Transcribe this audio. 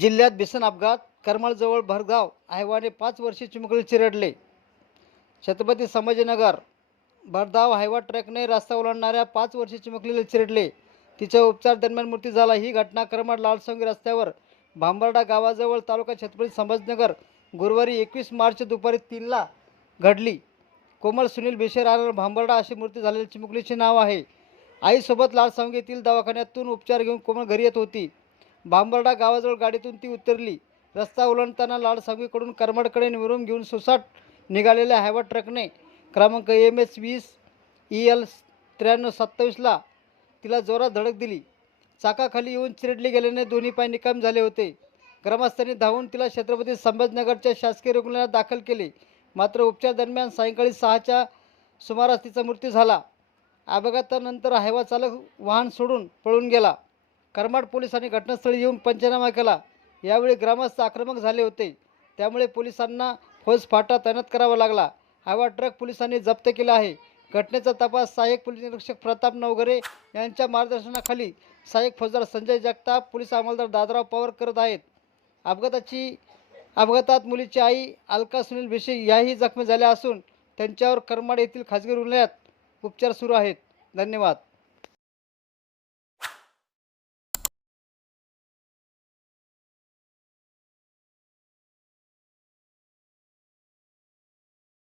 जिल्ह्यात भीषण अपघात करमाळजवळ भरगाव हायवाने पाच वर्षी चिमुकली चिरडले. छत्रपती संभाजीनगर भरधाव हायवा ट्रॅकने रस्ता ओलांडणाऱ्या पाच वर्षी चिमुकलीला चिरडले. तिच्या उपचार दरम्यान मृत्यू झाला. ही घटना करमाड लालसंगी रस्त्यावर भांबर्डा गावाजवळ तालुका छत्रपती संभाजीनगर गुरुवारी एकवीस मार्च दुपारी तीनला घडली. कोमल सुनील बेशे राहणार भांबर्डा अशी मृत्यू झालेल्या चिमुकलीचे नाव आहे. आईसोबत लालसांगी येथील दवाखान्यातून उपचार घेऊन कोमल घरी येत होती. भांबर्डा गावाजवळ गाडीतून ती उतरली. रस्ता ओलांडताना लाडसांगवीकडून करमडकडे निवडून घेऊन सुसाट निघालेल्या हायवा ट्रकने क्रमांक एम एस वीस ई एल त्र्याण्णव सत्तावीसला तिला जोरात धडक दिली. चाकाखाली येऊन चिरडली गेल्याने दोन्ही पाय निकाम झाले होते. ग्रामस्थांनी धावून तिला छत्रपती संभाजनगरच्या शासकीय रुग्णालयात दाखल केले. मात्र उपचार दरम्यान सायंकाळी सहाच्या सुमारास तिचा मृत्यू झाला. अपघातानंतर हायवा चालक वाहन सोडून पळून गेला. करमाड पोलिसांनी घटनास्थळी येऊन पंचनामा केला. यावेळी ग्रामस्थ आक्रमक झाले होते. त्यामुळे पोलिसांना फौज फाटा तैनात करावा लागला. हवा ट्रक पोलिसांनी जप्त केला आहे. घटनेचा तपास सहाय्यक पोलीस निरीक्षक प्रताप नवगरे यांच्या मार्गदर्शनाखाली सहाय्यक फौजदार संजय जगताप पोलीस अंमलदार दादराव पवार करत आहेत. अपघाताची अपघातात मुलीची आई अलका सुनील भिशे याही जखमी झाल्या असून त्यांच्यावर करमाड येथील खाजगी रुग्णालयात उपचार सुरू आहेत. धन्यवाद.